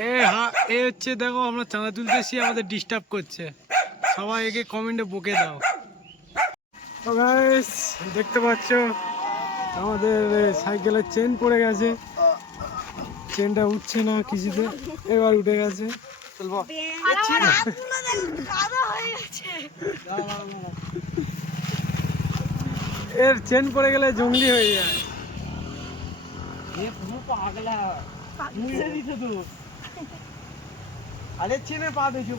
এ হচ্ছে দেখো আমরা চাঁদা তুলতে এসে আমাদের ডিস্টার্ব করছে, সবাই একে কমেন্টে বকে দাও। তো গাইস দেখতে পাচ্ছ আমাদের সাইকেলের চেন পড়ে গেছে, চেনটা উঠছে না কিছুতে, এবার উঠে গেছে। এর চেন পড়ে গেলে জঙ্গলি হয়ে যায়। আরে চেনে পা দিয়েছো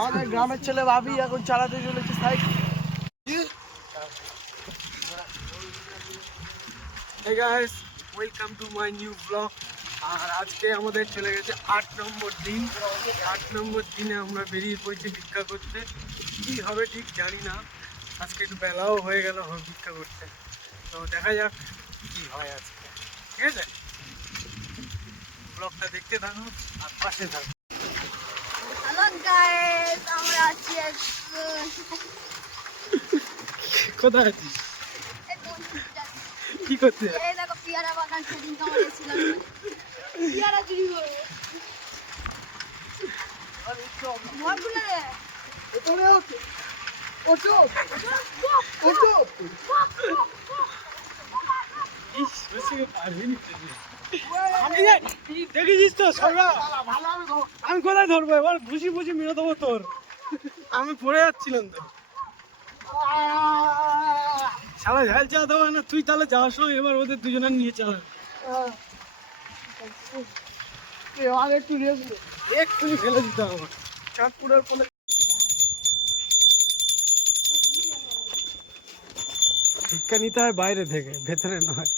আমাদের গ্রামের ছেলে ভাবি এখন চালাতে চলেছে cycle. Hey guys, welcome to my new vlog. আর আজকে আমাদের চলে গেছে 8 নম্বর দিন। 8 নম্বর দিনে আমরা বেরিয়ে পড়েছি ভিক্ষা করতে। কী হবে ঠিক জানি না, আজকে একটু বেলাও হয়ে গেল ভিক্ষা করতে। তো দেখা যাক কি হয় আজকে, ঠিক আছে? ব্লগটা দেখতে থাকো আর পাশে থাকো। হ্যালো গাইস, আমরা আছি কোথায় আছিস? কি করতে? এই দেখো পিয়ারা বাগান, সেদিন আমরা গেছিলাম পিয়ারা চুরি করে। আরে চল মর গুলো রে ওরে ওঠো ওঠো ওঠো ইস বসে পারবিনি আমি দেখেছিস তো সরবা ভালো। আমি কোথায় ধরবো এবার? ঘুষি ঘুষি মেরে দেবো তোর। আমি পড়ে যাচ্ছিলাম তো, সারা ঝাল চা দেবো না তুই, তাহলে যাওয়ার সময় এবার ওদের দুজনের নিয়ে চালা। একটু ফেলে দিতে হবে চাঁদপুরের কোলে। ভিক্ষা নিতে হয় বাইরে থেকে, ভেতরে নয়।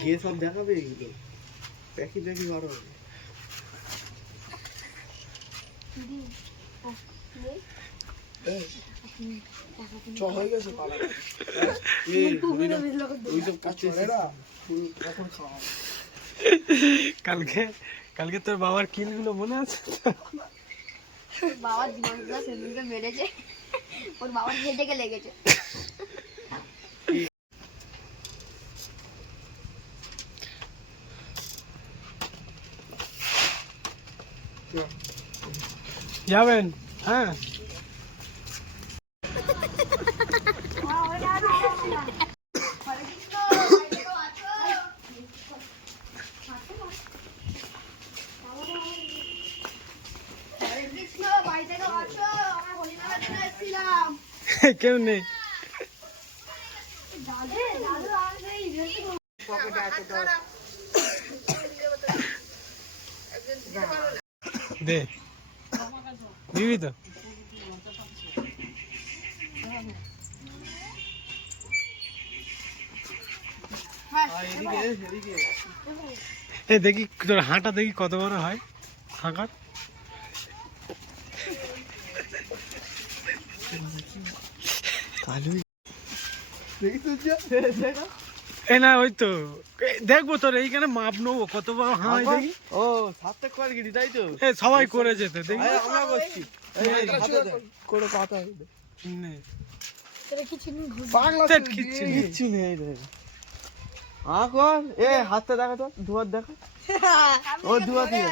গিয়ে সব দেখাবে এগুলো, প্যাকি প্যাকি বড় হবে। হয়ে গেছে কালকে কালকে তোর বাবার কিলগুলো মনে আছে? বাবার জীবনটা সেদিনকে মেরেছে, ওর বাবার হেঁটে লেগেছে। যাবেন? হ্যাঁ কেউ নেই। দে দিবি তো? এ দেখি তোর হাঁটা দেখি কত বড় হয় হাঁকার। এ না ওই তো দেখবো তোর এইখানে মাপ নেবো কত বড় হাঁই দেখি। ও সাতটা কোয়ালিটি তাই তো? এ সবাই করে যেতে দেখি। আমরা করছি করে পাতা নে। বাংলা ধ্যাৎ, কিচ্ছু নেই। কিচ্ছু নেই রে। কর এ হাতটা দেখা তো, দুয়ার দেখা। ও দুয়া দিয়ে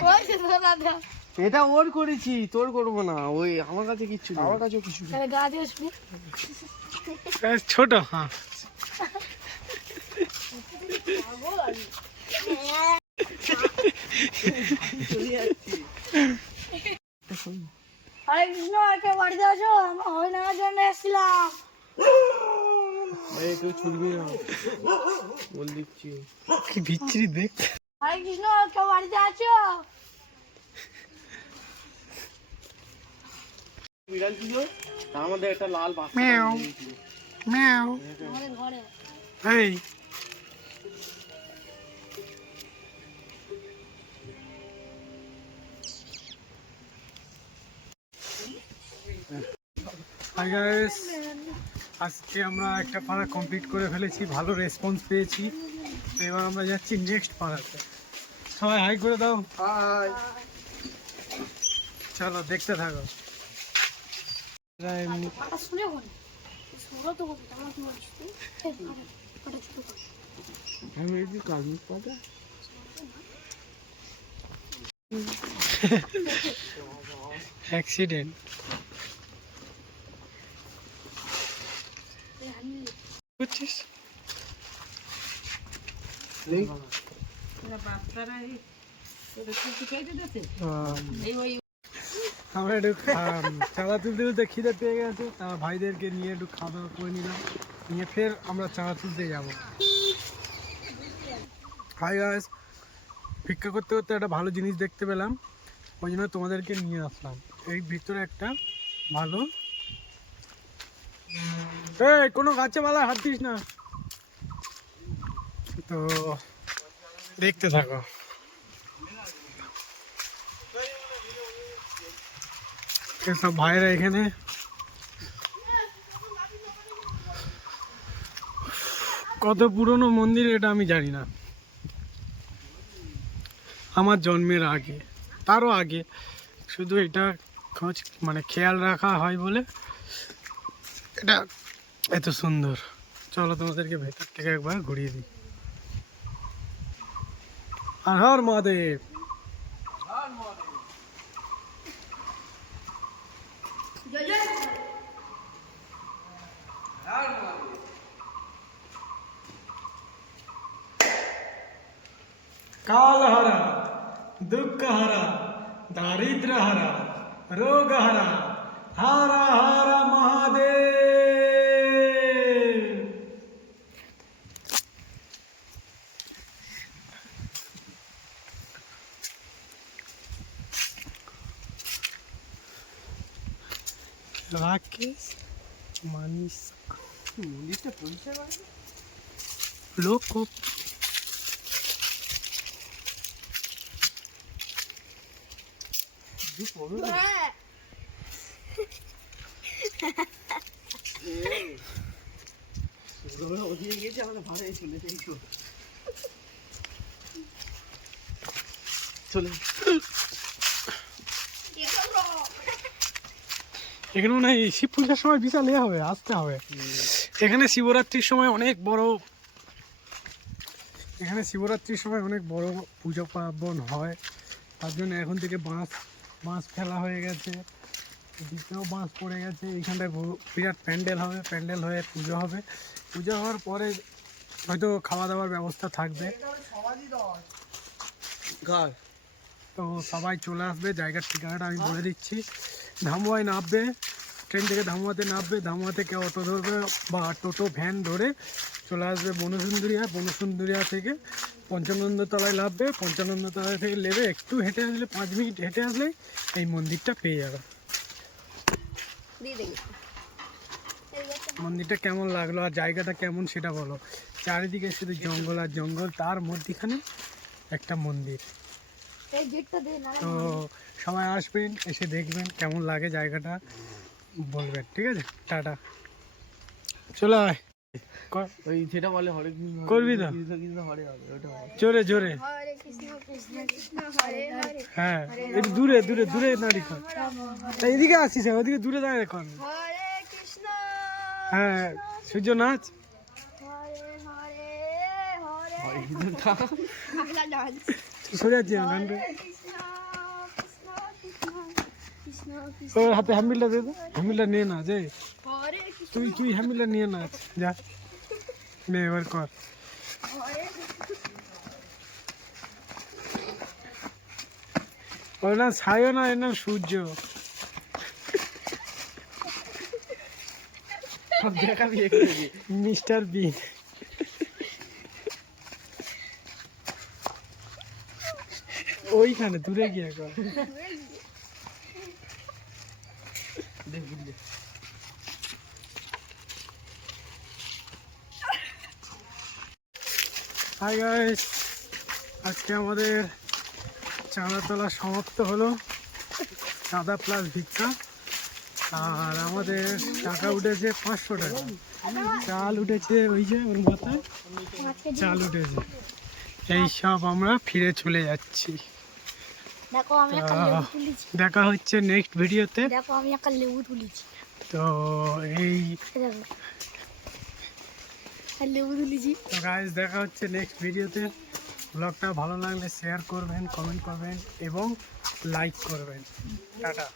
এটা ওর করেছি, তোর করবো না। ওই আমার কাছে কিচ্ছু নেই, আমার কাছেও কিছু নেই। ছোট হ্যাঁ হরে কৃষ্ণ, একটা বাড়িতে আছো? আমরা হরিনামের জন্য এসেছিলাম। এই তুই ছুটবি না বল দিচ্ছি। কি বিচ্ছিরি দেখ। হরে কৃষ্ণ, একটা বাড়িতে আছো? বিড়াল ছিল, আমাদের একটা লাল বাচ্চা ম্যাও ম্যাও। আমাদের ঘরে। এই হাই গাইস, আজকে আমরা একটা পাড়া কমপ্লিট করে ফেলেছি, ভালো রেসপন্স পেয়েছি। তো এবার আমরা যাচ্ছি নেক্সট পাড়াতে। সবাই হাই করে দাও। হাই। চলো দেখতে থাকো। এরা এমনি আমি এই যে কাশ্মীর পাতা অ্যাক্সিডেন্ট। বুঝছিস? আমরা একটু চাঁদা তুলতে তুলতে খিদে পেয়ে গেছে, তার ভাইদেরকে নিয়ে একটু খাওয়া দাওয়া করে নিলাম, নিয়ে ফের আমরা চাঁদা তুলতে যাব। হাই গাইস, ভিক্ষা করতে করতে একটা ভালো জিনিস দেখতে পেলাম, ওই জন্য তোমাদেরকে নিয়ে আসলাম। এই ভিতরে একটা ভালো, এই কোনো গাছে পালা হাত দিস না, তো দেখতে থাকো। সব ভাইরা এখানে কত পুরনো মন্দির এটা আমি জানি না, আমার জন্মের আগে, তারও আগে, শুধু এটা খোঁজ মানে খেয়াল রাখা হয় বলে এটা এত সুন্দর। চলো তোমাদেরকে ভেতর থেকে একবার ঘুরিয়ে দিই। আর হর মহাদেব। काल हरा, दुख हरा, दारिद्र हरा, रोग हरा, हरा हरा महादेव। राकेश मानिस মন্দিরটা পরিষ্কার लोग को ওদিকে গেছে, আমাদের ভাড়ায় চলে যাই তো চলে। এখানে মনে হয় শিব পূজার সময় বিশাল ইয়ে হবে, আসতে হবে। এখানে শিবরাত্রির সময় অনেক বড়, এখানে শিবরাত্রির সময় অনেক বড় পুজো পার্বণ হয়, তার জন্য এখন থেকে বাঁশ ফেলা হয়ে গেছে, দ্বিতীয় বাঁশ পড়ে গেছে। এইখানটায় বিরাট প্যান্ডেল হবে, প্যান্ডেল হয়ে পুজো হবে, পুজো হওয়ার পরে হয়তো খাওয়া দাওয়ার ব্যবস্থা থাকবে। তো সবাই চলে আসবে, জায়গার ঠিকানাটা আমি বলে দিচ্ছি। ধামুয়ায় নামবে, ট্রেন থেকে ধামুয়াতে নামবে, ধামুয়া থেকে অটো ধরবে বা টোটো ভ্যান ধরে চলে আসবে বনসুন্দরিয়া, বনসুন্দরিয়া থেকে পঞ্চানন্দতলায় নামবে, পঞ্চানন্দতলায় থেকে নেবে একটু হেঁটে আসলে 5 মিনিট হেঁটে আসলে এই মন্দিরটা পেয়ে যাবে। মন্দিরটা কেমন লাগলো আর জায়গাটা কেমন সেটা বলো। চারিদিকে শুধু জঙ্গল আর জঙ্গল, তার মধ্যিখানে একটা মন্দির। তো সবাই আসবেন, এসে দেখবেন কেমন লাগে জায়গাটা, বলবেন। ঠিক আছে, টাটা, চলে আয়। ওই যেটা বলে হরে কৃষ্ণ করবি তো? কৃষ্ণ কৃষ্ণ হরে হবে, ওটা হবে। জোরে জোরে, হরে কৃষ্ণ কৃষ্ণ কৃষ্ণ হরে হরে হ্যাঁ একটু দূরে দূরে দূরে দাঁড়িয়ে কর, এইদিকে আসিস, ওদিকে দূরে দাঁড়িয়ে কর। হরে কৃষ্ণ হ্যাঁ সূর্য নাচ। হরে হরে হরে হরে কৃষ্ণ থাম। বাংলা ডান্স। সরে যাচ্ছি আমি গানটা। কৃষ্ণ কৃষ্ণ কৃষ্ণ কৃষ্ণ কৃষ্ণ ওর হাতে হ্যামিলটা দে তো, হ্যামিলটা নিয়ে নাচ। এই হরে কৃষ্ণ তুই হ্যামিলটা নিয়ে নাচ, যা নে এবার কর। হরে ওর নাম ছায়ও না, এর নাম সূর্য। সব দেখাবি একটু। মিস্টার বিন। ওইখানে দূরে গিয়ে কর। দেখ বুঝলে হাই গাইস, আজকে আমাদের চাঁদা তোলা সমাপ্ত হলো, চাঁদা প্লাস ভিক্ষা। আর আমাদের টাকা উঠেছে 500 টাকা, চাল উঠেছে ওই যে ওর মাথায় চাল উঠেছে। এই সব আমরা ফিরে চলে যাচ্ছি। দেখো আমি একটা লেবু তুলেছি। দেখা হচ্ছে নেক্সট ভিডিওতে। দেখো আমি একটা লেবু তুলেছি। তো এই দেখো লেবু তুলেছি। তো গাইস দেখা হচ্ছে নেক্সট ভিডিওতে। ব্লগটা ভালো লাগলে শেয়ার করবেন, কমেন্ট করবেন এবং লাইক করবেন। টাটা।